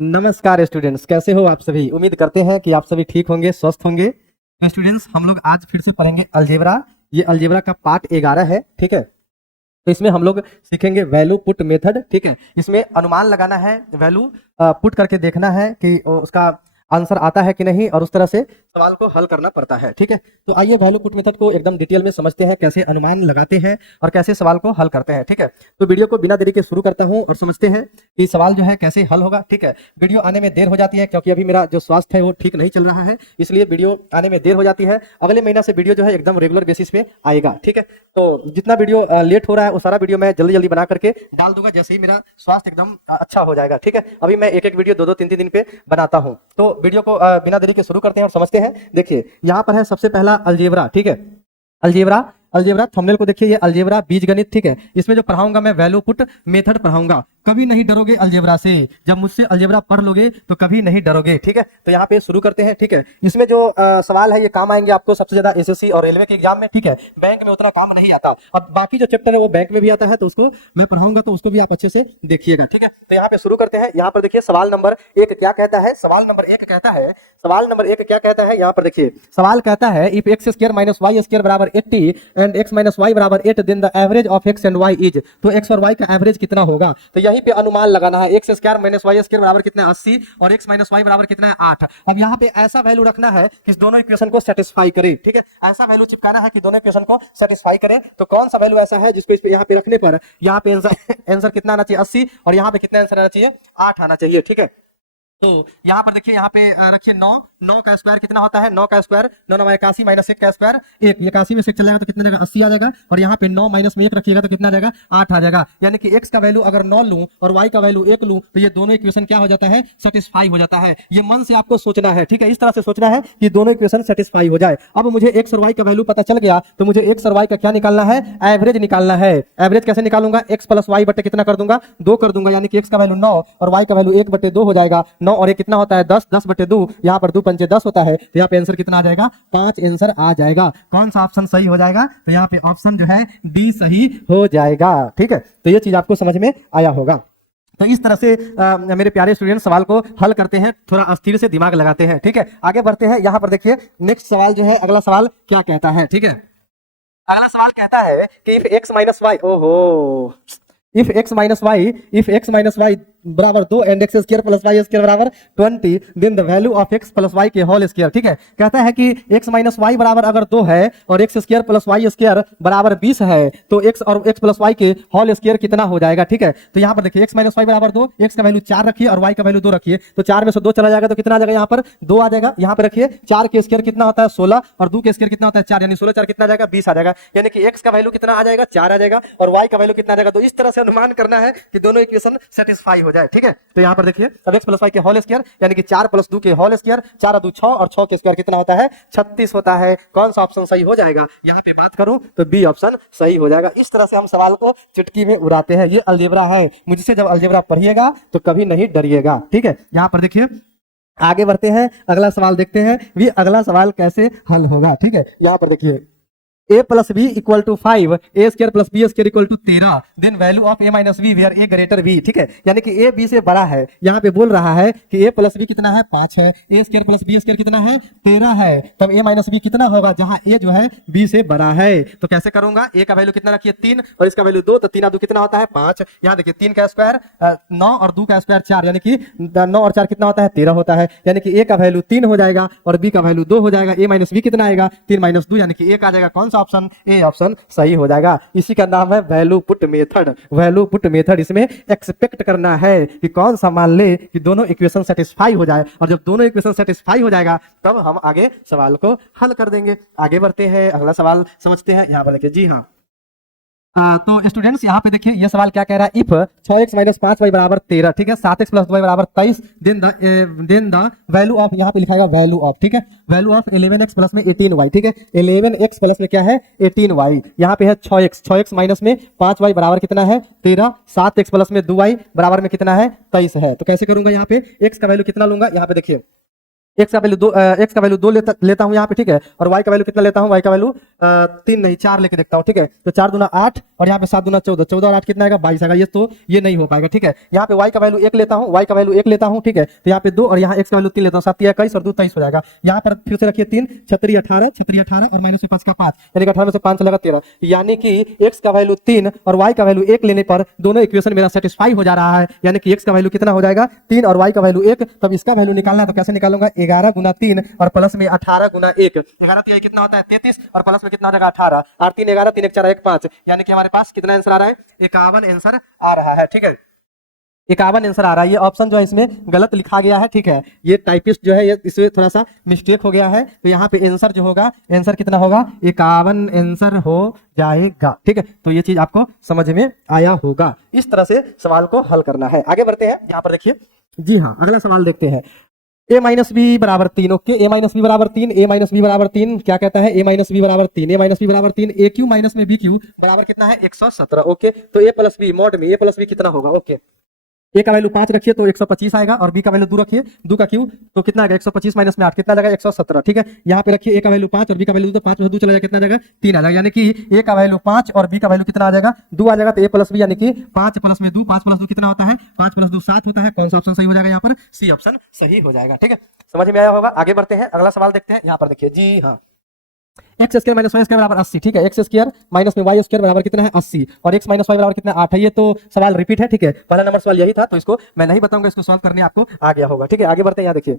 नमस्कार स्टूडेंट्स, कैसे हो आप सभी। उम्मीद करते हैं कि आप सभी ठीक होंगे, स्वस्थ होंगे। तो स्टूडेंट्स, हम लोग आज फिर से पढ़ेंगे अलजेब्रा। ये अलजेब्रा का पार्ट 11 है, ठीक है। तो इसमें हम लोग सीखेंगे वैल्यू पुट मेथड, ठीक है। इसमें अनुमान लगाना है, वैल्यू पुट करके देखना है कि उसका आंसर आता है कि नहीं, और उस तरह से सवाल को हल करना पड़ता है, ठीक है। तो आइए वैल्यू पुट मेथड को एकदम डिटेल में समझते हैं, कैसे अनुमान लगाते हैं और कैसे सवाल को हल करते हैं, ठीक है। तो वीडियो को बिना देरी के शुरू करता हूं और समझते हैं कि सवाल जो है कैसे हल होगा, ठीक है। वीडियो आने में देर हो जाती है क्योंकि अभी मेरा जो स्वास्थ्य है वो ठीक नहीं चल रहा है, इसलिए वीडियो आने में देर हो जाती है। अगले महीना से वीडियो जो है एकदम रेगुलर बेसिस पे आएगा, ठीक है। तो जितना वीडियो लेट हो रहा है वो सारा वीडियो मैं जल्दी जल्दी बना करके डाल दूंगा, जैसे ही मेरा स्वास्थ्य एकदम अच्छा हो जाएगा, ठीक है। अभी मैं एक एक वीडियो दो दो तीन तीन दिन पे बनाता हूँ। तो वीडियो को बिना देरी के शुरू करते हैं और समझते हैं। देखिए यहाँ पर है सबसे पहला अलजेब्रा, ठीक है। अलजेब्रा अलजेब्रा थंबनेल को देखिए, ये अलजेब्रा बीजगणित, ठीक है। इसमें जो पढ़ाऊंगा मैं वैल्यू पुट मेथड पढ़ाऊंगा। कभी नहीं डरोगे अलजेब्रा से, जब मुझसे अलजेब्रा पढ़ लोगे तो कभी नहीं डरोगे, ठीक है। तो यहाँ पे शुरू करते हैं, ठीक है। इसमें जो सवाल है ये काम आएंगे आपको सबसे ज्यादा एसएससी और रेलवे के एग्जाम में, ठीक है। बैंक में उतना काम नहीं आता। अब बाकी जो चैप्टर है वो बैंक में भी आता है, तो उसको मैं पढ़ाऊंगा, तो उसको भी आप अच्छे से देखिएगा, ठीक है। तो यहाँ पे शुरू करते हैं। यहाँ पर देखिए सवाल नंबर 1 क्या कहता है। सवाल नंबर एक क्या कहता है, यहाँ पर देखिए सवाल कहता है if X square minus Y square बराबर 80 एंड एक्स माइनस वाई बराबर 8 then the average of X and Y is. तो एक्स और वाई का एवरेज कितना होगा, तो यहीं पे अनुमान लगाना है। X square minus Y square बराबर कितना है 80 और एक्स माइनस वाई बराबर कितना है 8। अब यहाँ पे ऐसा वैल्यू रखना है कि दोनों इक्वेशन को सेटिस्फाई करे, ठीक है। ऐसा वैल्यू चिपकाना है कि दोनों इक्वेशन को सेटिस्फाई करे। तो कौन सा वैल्यू ऐसा है जिसको इस पे यहाँ पे रखने पर यहाँ पे आंसर कितना आना चाहिए 80 और यहाँ पे कितना आंसर आना चाहिए 8 आना चाहिए, ठीक है। तो यहाँ पर देखिए, यहाँ पे रखिए 9 का स्क्वायर कितना होता है, 9 का स्क्वायर 9 9 81 माइनस 1 का स्क्वायर 1, 81 में से चल जाएगा तो कितना जाएगा 80 आ जाएगा। और यहाँ पे 9 माइनस में 1 रखिएगा तो कितना जाएगा 8 आ जाएगा। यानी कि x का वैल्यू अगर 9 लूं और y का वैल्यू 1 लूं तो ये दोनों इक्वेशन क्या हो जाता है, सेटिस्फाई हो जाता है। ये मन से आपको सोचना है, ठीक है। इस तरह से सोचना है कि दोनों इक्वेशन सेटिस्फाई हो जाए। अब मुझे x और y का वैल्यू पता चल गया तो मुझे x और y का क्या निकालना है, एवरेज निकालना है। एवरेज कैसे निकालूंगा, x प्लस वाई बटे कितना कर दूंगा 2 कर दूंगा। यानी कि x का वैल्यू 9 और y का वैल्यू 1 बटे 2 हो जाएगा। 9 और 1 कितना होता है 10, 10 बटे 2, यहाँ पर 2 पंचे 10 होता है। तो यहाँ पे आंसर कितना आ जाएगा 5 आंसर आ जाएगा। कौन सा ऑप्शन सही हो जाएगा, तो यहाँ पे ऑप्शन जो है डी सही हो जाएगा, ठीक है। तो ये चीज आपको समझ में आया होगा। तो इस तरह से मेरे प्यारे स्टूडेंट सवाल को हल करते हैं, थोड़ा अस्थिर से दिमाग लगाते हैं, ठीक है। आगे बढ़ते हैं। यहाँ पर देखिए नेक्स्ट सवाल जो है, अगला सवाल क्या कहता है, ठीक है। अगला सवाल कहता है कि इफ एक्स माइनस वाई, ओहो, इफ एक्स माइनस वाई बराबर 2 and X square plus Y square बराबर 20 then the value of X plus Y के होल स्क्वायर, ठीक है। कहता है कि एक्स माइनस वाई बराबर अगर 2 है और X square plus Y square बराबर 20 है तो एक्स और एक्स प्लस वाई के होल स्क्वायर कितना हो जाएगा, ठीक है। तो यहाँ पर देखिए एक्स माइनस वाई बराबर 2, एक्स का वैल्यू 4 रखिए और वाई का वैल्यू 2 रखिए। तो 4 में से 2 चला जाएगा तो कितना आ जाएगा, यहाँ पर 2 आ जाएगा। यहाँ पे रखिए 4 के स्क्वायर कितना होता है 16 और 2 के स्क्वायर कितना होता है 4, यानी 16 4 कितना आ जाएगा 20 आ जाएगा। यानी कि एक्स का वैल्यू कितना आ जाएगा 4 आ जाएगा और वाई का वैल्यू कितना आ जाएगा। तो इस तरह से अनुमान करना है कि दोनों इक्वेशन सेटिस्फाई हो जाए, ठीक है। तो यहाँ पर देखिए अब x प्लस वाई के होल स्क्वायर यानी कि 4 प्लस 2 के होल स्क्वायर, 4 और 2 6 और 6 के स्क्वायर कितना होता है 36 होता है। कौन सा ऑप्शन सही हो जाएगा, यहाँ पे बात करूं तो बी ऑप्शन सही हो जाएगा। इस तरह से हम सवाल को चुटकी में उड़ाते हैं। ये अलजेब्रा है, मुझसे जब अलजेब्रा पढ़िएगा तो कभी नहीं डरिएगा, ठीक है। यहाँ पर देखिए आगे बढ़ते हैं, अगला सवाल देखते हैं भी अगला सवाल कैसे हल होगा, ठीक है। यहाँ पर देखिए a plus B equal to 5, A square plus B square equal to 13, then value of a minus B where a greater b, ठीक है। यानी कि a b से बड़ा है। यहाँ पे बोल रहा है कि a प्लस बी कितना है 5 है, a square plus B square कितना है 13 है, तब a माइनस बी कितना होगा जहां a जो है b से बड़ा है। तो कैसे करूंगा, a का वैल्यू कितना रखिए 3 और इसका वैल्यू 2, तो 3 और 2 कितना होता है 5। यहाँ देखिए 3 का स्क्वायर 9 और 2 का स्क्वायर 4, यानी कि 9 और 4 कितना होता है 13 होता है। यानी कि a का वैल्यू 3 हो जाएगा और b का वैल्यू 2 हो जाएगा। a माइनस बी कितना आएगा 3 माइनस 2 यानी कि 1 आ जाएगा। कौन सा ऑप्शन, ए ऑप्शन सही हो जाएगा। इसी का नाम है value put method. Value put method इसमें एक्सपेक्ट करना है कि कौन सा मान ले कि दोनों इक्वेशन सेटिस्फाई हो जाए, और जब दोनों इक्वेशन सेटिस्फाई हो जाएगा तब हम आगे सवाल को हल कर देंगे। आगे बढ़ते हैं, अगला सवाल समझते हैं। यहाँ पर देखिए, जी हाँ, तो स्टूडेंट्स यहाँ पे देखिए ये सवाल क्या कह रहा है, इफ 6x माइनस 5y बराबर 13, ठीक है, 7x प्लस 2y बराबर 23, देन द वैल्यू ऑफ, यहाँ पे लिखा है वैल्यू ऑफ, ठीक है, वैल्यू ऑफ 11x प्लस में 18y, ठीक है। 11x प्लस में क्या है 18y, यहाँ पे है 6x माइनस में 5y बराबर कितना है 13, 7x प्लस में 2y बराबर में कितना है 23 है। तो कैसे करूंगा, यहाँ पे x का वैल्यू कितना लूंगा, यहाँ पे देखिए एक्स का वैल्यू 2, एक्स का वैल्यू 2 लेता हूँ यहाँ पे, ठीक है, और वाई का वैल्यू कितना लेता हूँ, वाई का वैल्यू 3 नहीं 4 लेके देखता हूँ, ठीक है। तो 4 दूना 8 और यहाँ पे 7 दूना 14, 14 और 8 कितना आएगा, 22 आएगा। ये नहीं हो पाएगा, ठीक है। यहाँ पे वाई का वैल्यू 1 लेता हूँ, वाई का वैल्यू 1 लेता हूँ, ठीक है। तो यहाँ पे 2 और यहाँ एक्स का वैल्यू 3 लेता हूँ, 7 21 और 2 23 हो जाएगा। यहाँ पर फिर से रखिए 3 छतरी 18 और माइनस में 5 का 5, यानी कि 18 में से 5 लगा 13, यानी कि एक्स का वैल्यू 3 और वाई का वैल्यू 1 लेने पर दोनों इक्वेशन मेरा सेटिस्फाई हो जा रहा है, यानी कि एक्स का वैल्यू कितना हो जाएगा 3 और वाई का वैल्यू 1। तब इसका वैल्यू निकालना है तो कैसे निकालूंगा, 11 गुना 3 और प्लस में 18 गुना 1, 11 3 कितना होता है 33 और प्लस में कितना हो जाएगा 18, 8 3 11, 3 1 4 1 5, यानी कि हमारे पास कितना आंसर आ रहा है, 51 आंसर आ रहा है, ठीक है। 51 आंसर आ रहा है। ये ऑप्शन जो है इसमें गलत लिखा गया है, ठीक है, ये टाइपिस्ट जो है ये इसमें थोड़ा सा मिस्टेक हो गया है। तो यहाँ पे आंसर जो होगा, आंसर कितना होगा, 51 आंसर हो जाएगा, ठीक है। तो ये चीज आपको समझ में आया होगा। इस तरह से सवाल को हल करना है। आगे बढ़ते हैं, यहाँ पर देखिए, जी हाँ, अगला सवाल देखते हैं। a माइनस बी बराबर 3, ओके, a माइनस बी बराबर 3, a माइनस बी बराबर 3 क्या कहता है, a माइनस बी बराबर 3, a माइनस बी बराबर 3, a क्यू माइनस में बी क्यू बराबर कितना है 117, ओके। तो a प्लस बी मॉड में a प्लस बी कितना होगा, ओके। a का वैल्यू 5 रखिए तो 125 आएगा और b का वैल्यू 2 रखिए, 2 का क्यू तो कितना आएगा 125 माइनस में 8 कितना जाएगा 117, ठीक है। यहाँ पे रखिए a का वैल्यू 5 और b का वैल्यू 2, तो 5 में से 2 चला जाएगा कितना जाएगा 3 आ जाएगा, यानी कि a का वैल्यू 5 और b का वैल्यू कितना आ जाएगा 2 आ जाएगा। तो a प्लस बी यानी कि 5 प्लस में 2, 5 प्लस 2 कितना होता है, 5 प्लस 2 7 होता है। कौन सा ऑप्शन सही हो जाएगा, यहाँ पर सी ऑप्शन सही हो जाएगा, ठीक है। समझ में आया होगा। आगे बढ़ते हैं, अगला सवाल देखते हैं। यहाँ पर देखिए, जी हाँ, X square minus Y square बराबर 80, ठीक है। एक्स स्क्वायर माइनस में वाई स्क्वायर बराबर कितना है 80 और एक्स माइनस वाई बराबर कितना है 8 है। ये तो सवाल रिपीट है, ठीक है, पहला नंबर सवाल यही था, तो इसको मैं नहीं बताऊंगा, इसको सॉल्व करने आपको आ गया होगा, ठीक है। आगे बढ़ते हैं, यहाँ देखिए,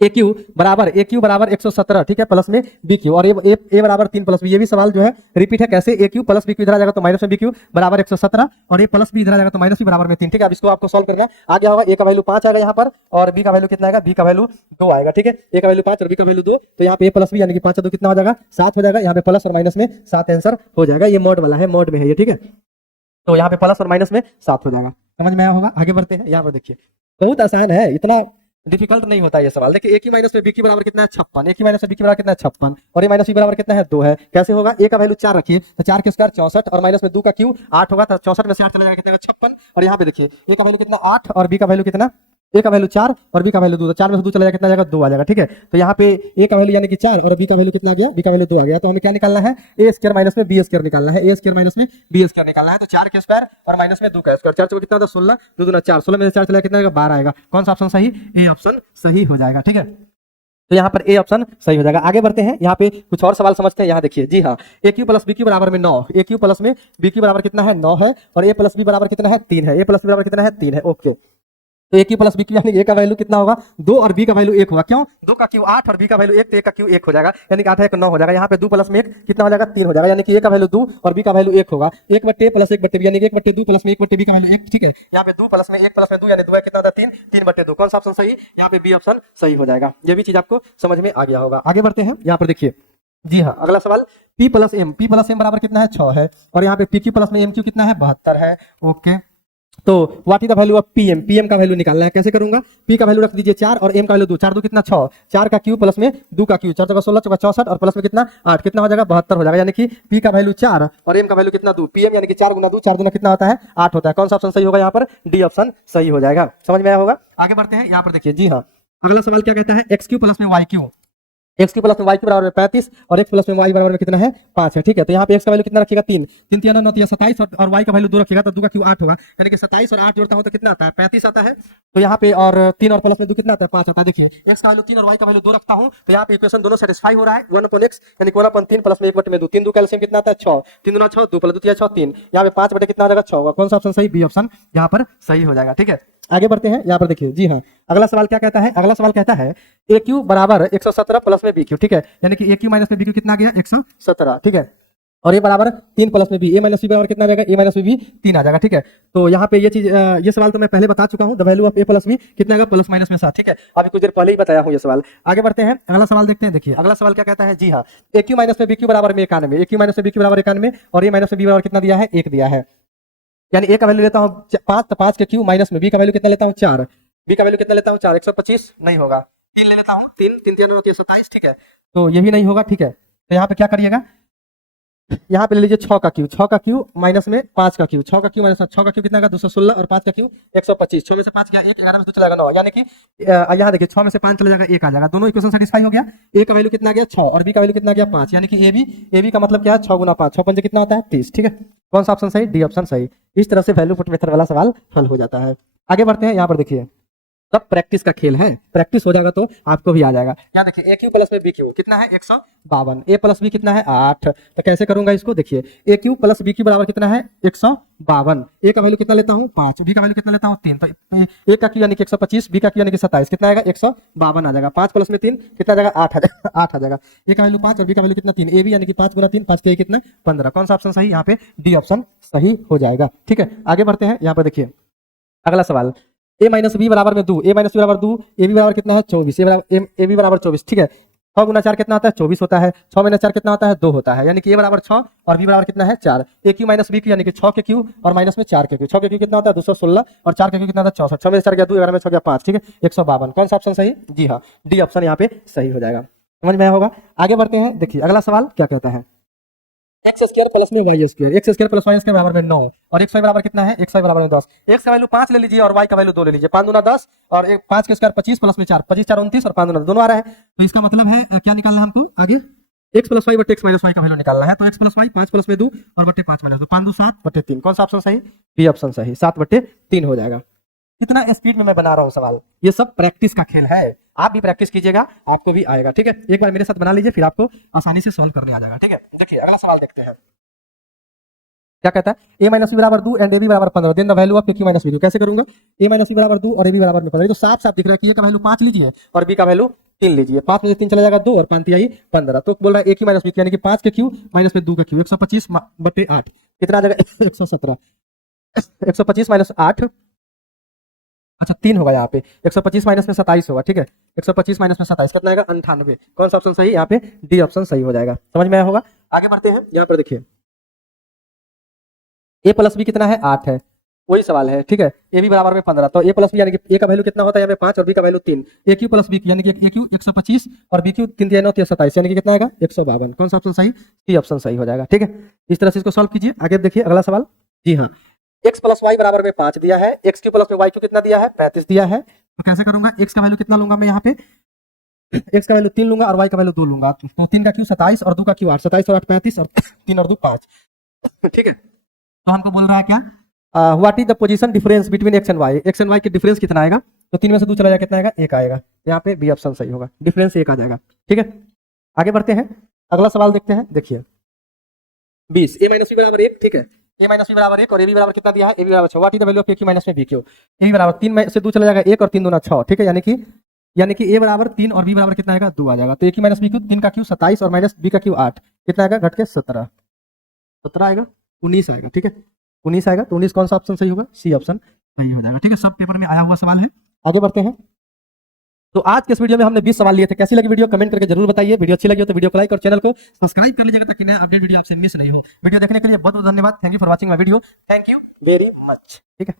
ए क्यू बराबर 117, ठीक है, प्लस में बी क्यू और ए बराबर 3 प्लस बी। ये भी सवाल जो है रिपीट है, कैसे, ए क्यू प्लस बी क्यू इधर आ जाएगा तो माइनस में बी क्यू बराबर 117 और ए प्लस बी इधर आ जाएगा तो माइनस बी बराबर में 3, ठीक है। अब इसको आपको सॉल्व करना आ गया होगा। ए का वैल्यू 5 आएगा यहाँ पर और बी का वैल्यू कितना आएगा, बी का वैल्यू 2 आएगा, ठीक है। ए का वैल्यू 5 और बी का वैल्यू 2, तो यहाँ पे ए प्लस बी यानी कि 5 और 2 कितना हो जाएगा 7 हो जाएगा। यहाँ पे प्लस और माइनस में 7 आंसर हो जाएगा। ये मोड वाला है, मोड में है ये, ठीक है। तो यहाँ पे प्लस और माइनस में 7 हो जाएगा। समझ में आया होगा। आगे बढ़ते हैं, यहाँ पर देखिए, बहुत आसान है, इतना डिफिकल्ट नहीं होता ये सवाल। देखिए, ए की माइनस में बी की बराबर कितना है 56, ए की माइनस में बी की बराबर कितना है 56 और ए माइनस बी बराबर कितना है 2 है। कैसे होगा, ए का वैल्यू 4 रखिए तो 4 के स्क्वायर 64 और माइनस में 2 का क्यू 8 होगा, तो 64 में से 8 चला जाएगा कितना 56। और यहाँ पे देखिए, ए का वैल्यू कितना 8 और बी का वैल्यू कितना, ए का वैल्यू 4 और बी का वैल्यू 2, तो 4 में से 2 चला जाएगा कितना जाएगा 2 आ जाएगा, ठीक है। तो यहाँ पे ए का वैल्यू यानी कि 4 और बी का वैल्यू कितना आ गया, बी का वैल्यू 2 आ गया। तो हमें क्या निकालना है, ए स्क्वायर माइनस में बी स्क्वायर निकालना है, ए स्क्वायर माइनस में बी स्क्वायर निकालना है। तो 4 के स्क्वायर और माइनस में 2 का स्क्वायर, 4 कितना होता है 16, 2 दूना 4, 16 में से 4 चला कितना आएगा 12 आएगा। कौन सा ऑप्शन सही, ए ऑप्शन सही हो जाएगा, ठीक है। तो यहाँ पर ए ऑप्शन सही हो जाएगा। आगे बढ़ते हैं, यहाँ पे कुछ और सवाल समझते हैं। यहाँ देखिए, जी हाँ, ए क्यू प्लस बी क्यू बराबर में 9, ए क्यू प्लस में बी क्यू बराबर कितना है 9 है और ए प्लस बी बराबर कितना है 3 है, ए प्लस बी बराबर कितना है 3 है, ओके। तो ए क्यू प्लस बी क्यू यानी ए का वैल्यू कितना होगा 2 और बी का वैल्यू 1 होगा। क्यों, 2 का क्यू 8 और बी का वैल्यू 1, तो ए का क्यू 1 हो जाएगा, यानी कि 8 है 9 हो जाएगा। यहाँ पे 2 प्लस में 1 कितना हो जाएगा 3 हो जाएगा, यानी कि ए का वैल्यू 2 और बी का वैल्यू 1 होगा। 1 बट्टे प्लस 1 बट्टे बी यानी कि 1 बट्टे 2 प्लस में 1 बट्टे बी का वैल्यू 1, ठीक है। यहाँ पे 2 प्लस में 1 प्लस में 2 यानी 2 है कितना होता है 3, 3 बट्टे 2। कौन सा ऑप्शन सही, यहाँ पे बी ऑप्शन सही हो जाएगा। ये भी चीज आपको समझ में आ गया होगा। आगे बढ़ते हैं, यहाँ पर देखिए, जी हाँ, अगला सवाल, P प्लस एम बराबर कितना है 6 है और यहाँ पे पी क्यू प्लस में एम क्यू कितना है 72 है, ओके। तो what is the value of PM, PM का वैल्यू निकालना है। कैसे करूंगा, पी का वैल्यू रख दीजिए 4 और एम का वैल्यू 2, 4 2 कितना 6, 4 का क्यू प्लस में 2 का क्यू, 4 4 16 4 64 और प्लस में कितना 8 कितना हो जाएगा 72 हो जाएगा। यानी कि पी का वैल्यू 4 और एम का वैल्यू कितना 2, पीएम यानी कि 4 गुना 2, 4 गुना कितना होता है 8 होता है। कौन सा ऑप्शन सही होगा, यहाँ पर डी ऑप्शन सही हो जाएगा। समझ में आया होगा। आगे बढ़ते हैं, यहाँ पर देखिए, जी हाँ, अगला सवाल क्या कहता है, एक्स क्यू प्लस में Y cube, X cube plus में वाई क्यू बराबर में 35 और एक्स प्लस में वाई बराबर में कितना है 5 है, ठीक है। तो यहाँ पे एक्स का वैल्यू कितना रखिएगा 3, 3 3 9 27 और वाई का वैल्यू 2 रखिएगा तो 2 का क्यू 8 होगा, यानी कि 27 और 8 जोड़ता हूं तो कितना आता है 35 आता है। तो यहाँ पे और 3 और प्लस में 2 कितना आता है 5 आता है। देखिए, एक्स का वैल्यू 3 और वाई का वैल्यू 2 रखता हूं तो यहाँ पे इक्वेशन दोनों सेटिस्फाई हो रहा है। 1/x यानी 1/3 प्लस में 1/2, 3 2 कैल्शियम कितना आता है 6, 3 2 6, 2 प्लस 2 3 6 3, यहाँ पे 5 बटे कितना हो जाएगा 6 होगा। कौन सा ऑप्शन सही, बी ऑप्शन यहाँ पर सही हो जाएगा, ठीक है। आगे बढ़ते हैं, यहाँ पर देखिए, जी हाँ, अगला सवाल क्या कहता है, अगला सवाल कहता है ए क्यू बराबर 117 प्लस में बी क्यू, ठीक है, यानी कि ए क्यू माइनस में बी क्यू कितना गया 117, ठीक है। और ए बराबर 3 प्लस में बी, ए माइनस बी बराबर कितना रहेगा, ए माइनस बी 3 आ जाएगा, ठीक है। तो यहाँ पे ये चीज, ये सवाल तो मैं पहले बता चुका हूँ, the value of A plus B कितना आएगा प्लस माइनस में 7, ठीक है। अभी कुछ देर पहले ही बताया हूँ ये सवाल। आगे बढ़ते हैं, अगला सवाल देखते हैं। देखिए, अगला सवाल क्या कहता है, जी हाँ, ए क्यू माइनस में बी क्यू बराबर में 91, ए क्यू माइनस में बी क्यू बराबर 91 और ए माइनस में बी बराबर कितना दिया है 1 दिया है, यानी ए का वैल्यू लेता हूँ 5, तो 5 के क्यू माइनस में बी का वैल्यू कितना लेता हूँ 4, बी का वैल्यू कितना लेता हूँ 4, 125 नहीं होगा, 3 ले लेता हूँ, 3 3 3 27, ठीक है। तो ये भी नहीं होगा, ठीक है। तो यहाँ पे क्या करिएगा, यहाँ पे ले लीजिए 6 का क्यू माइनस में 5 का क्यू, 6 का क्यू माइनस 6 का क्यू कितना का 216 और 5 का क्यू 125, 6 में से 5 गया 1, 11 में से 2 चला जाएगा 9, यानी कि यहाँ देखिए 6 में से 5 चला जाएगा 1 आ जाएगा, दोनों इक्वेशन सेटिस्फाई हो गया। ए का वैल्यू कितना गया 6 और बी का वैल्यू कितना गया 5, यानी कि ए बी का मतलब क्या है 6 गुना 5, 6 पंजे कितना होता है 30, ठीक है। कौन सा ऑप्शन सही, डी ऑप्शन सही। इस तरह से वैल्यू पुट मेथड वाला सवाल हल हो जाता है। आगे बढ़ते हैं, यहाँ पर देखिए सब प्रैक्टिस का खेल है, प्रैक्टिस हो जाएगा तो आपको भी आ जाएगा। यहाँ देखिए ए क्यू प्लस में बी क्यू कितना है 152, ए प्लस बी कितना है 8, तो कैसे करूंगा इसको, देखिए ए क्यू प्लस बी क्यू बराबर कितना है 152, ए का वैल्यू कितना लेता हूँ 5, बी का वैल्यू कितना लेता हूँ 3, तो ए का क्यू यानी कि 125, बी का क्यू यानी कि 27, कितना आएगा 152 आ जाएगा, 5 प्लस में 3 कितना आ जाएगा 8 आ जाएगा, ए का वैल्यू 5 और बी का वैल्यू कितना 3, ए बी यानी कि 5 गुना 3 5 के कितना 15, कौन सा ऑप्शन सही, यहाँ पे डी ऑप्शन सही हो जाएगा, ठीक है। आगे बढ़ते हैं, यहाँ पर देखिए अगला सवाल, ए माइनस बी बराबर में 2, ए माइनस बी बराबर 2, ए बी बराबर कितना है 24, ए बी बराबर 24, ठीक है। 6 गुना 4 कितना होता है 24 होता है, 6 माइनस 4 कितना होता है 2 होता है, यानी कि ए बराबर 6 और बी बराबर कितना है 4, ए क्यू माइनस बी क्यू यानी कि 6 के क्यू और माइनस में 4 के क्यू, 6 के क्यू कितना होता है 216 और 4 के क्यू कितना होता है 64, 6 में 4 गया 2, 11 में 6 गया 5, ठीक है 152, कौन सा ऑप्शन सही, जी हाँ डी ऑप्शन यहाँ पे सही हो जाएगा, समझ में आया होगा। आगे बढ़ते हैं, देखिए अगला सवाल क्या कहता है, एक्स स्क्वायर प्लस में Y square, X square plus Y square बराबर में 9 और एक्स वाई बराबर कितना है, एक्स वाई बराबर में 10, एक्स का वैल्यू 5 ले लीजिए और वाई का वैल्यू 2 ले लीजिए, 5 दूना 10 और 5 के स्क्वायर 25 प्लस में 4 25 4 29 और 5 दूना दोनों आ रहा है, तो इसका मतलब है क्या निकालना है हमको आगे, एक्स प्लस वाई बटे एक्स माइनस वाई का वैल्यू निकालना है, तो एक्स प्लस वाई 5 प्लस में 2 और बटे 5 माइनस 2 5 2 7 बटे 3, कौन सा ऑप्शन सही, बी ऑप्शन सही, 7 बटे 3 हो जाएगा। कितना स्पीड में मैं बना रहा हूँ सवाल, ये सब प्रैक्टिस का खेल है, आप भी प्रैक्टिस कीजिएगा आपको भी आएगा, ठीक है। एक बार मेरे साथ बना लीजिए फिर आपको आसानी से सॉल्व करने आ जाएगा, ठीक है। देखिए अगला सवाल देखते हैं क्या कहता है, ए माइनस बी बराबर 2 एंड ए बी बराबर 15, then the value of A cube minus B cube, कैसे करूंगा, ए माइनस बी बराबर 2 और ए बी बराबर में 15, तो साफ साफ दिख रहा है कि ए का वैल्यू 5 लीजिए और बी का वैल्यू 3 लीजिए, 5 में से 3 चला जाएगा 2 और 5 आई 15, तो बोल रहा है ए क्यू माइनस बी यानी कि 5 के क्यू माइनस में 2 का क्यू 125 बटे 8 कितना आ जाएगा 117, 125 माइनस 8, अच्छा 3 होगा यहाँ पे, 125 माइनस में 27 होगा, ठीक है 125 माइनस में 27 कितना आएगा 98, कौन सा ऑप्शन सही, यहाँ पे डी ऑप्शन सही हो जाएगा, समझ में आया होगा। आगे बढ़ते हैं, यहाँ पर देखिए ए प्लस बी कितना है 8 है, वही सवाल है, ठीक है। ए बी बराबर में 15, तो ए प्लस बी यानी कि ए का वैल्यू कितना होता है यहाँ पे 5 और बी का वैल्यू 3, ए क्यू प्लस बी क्यू यानी कि ए क्यू 125 और बी क्यू 3 3 9 27 यानी कि कितना आएगा 152, कौन सा ऑप्शन सही, सी ऑप्शन सही हो जाएगा, ठीक है। इस तरह से इसको सॉल्व कीजिए। आगे देखिए अगला सवाल, जी हाँ एक्स प्लस वाई बराबर में 5 दिया है, एक्स क्यू प्लस में वाई क्यू कितना दिया है 35 दिया है, तो कैसे करूंगा, एक्स का वैल्यू कितना लूंगा मैं यहाँ पे, एक्स का वैल्यू 3 लूंगा और वाई का वैल्यू 2 लूंगा, तो 3 का क्यू 27 और 2 का क्यू 8, 27 और 8 35 और 3 और 2 5, ठीक है। तो हमको बोल रहा है क्या, what is the position difference between X and Y के डिफरेंस कितना आएगा, तो 3 में से 2 चला जाएगा कितना आएगा 1 आएगा, यहाँ पे बी ऑप्शन सही होगा, डिफरेंस 1 आ जाएगा, ठीक है। आगे बढ़ते हैं, अगला सवाल देखते हैं, देखिए 20 ए माइनस बी बराबर 1, ठीक है ए माइनस बी बराबर 1 और ए बी बराबर कितना दिया है, ए बी बराबर 6, what is the value of A cube minus में बी क्यू, ए बी बराबर 3 में से 2 चला जाएगा 1 और 3 दूना 6, ठीक है, यानी कि ए बराबर 3 और बी बराबर कितना आएगा 2 आ जाएगा, तो ए क्यू माइनस बी क्यू 3 का क्यू 27 और माइनस बी का क्यू 8 कितना आएगा घट के 17 आएगा 19 आएगा, ठीक है 19 आएगा, तो 19 कौन सा ऑप्शन सही होगा, सी ऑप्शन सही हो जाएगा, ठीक है। सब पेपर में आया हुआ सवाल है। आगे बढ़ते हैं, तो आज के इस वीडियो में हमने 20 सवाल लिए थे, कैसी लगी वीडियो कमेंट करके जरूर बताइए, वीडियो अच्छी लगी हो तो वीडियो को लाइक और चैनल को सब्सक्राइब कर लीजिएगा ताकि नया अपडेट वीडियो आपसे मिस नहीं हो। वीडियो देखने के लिए बहुत बहुत धन्यवाद, thank you for watching my video, thank you very much, ठीक है।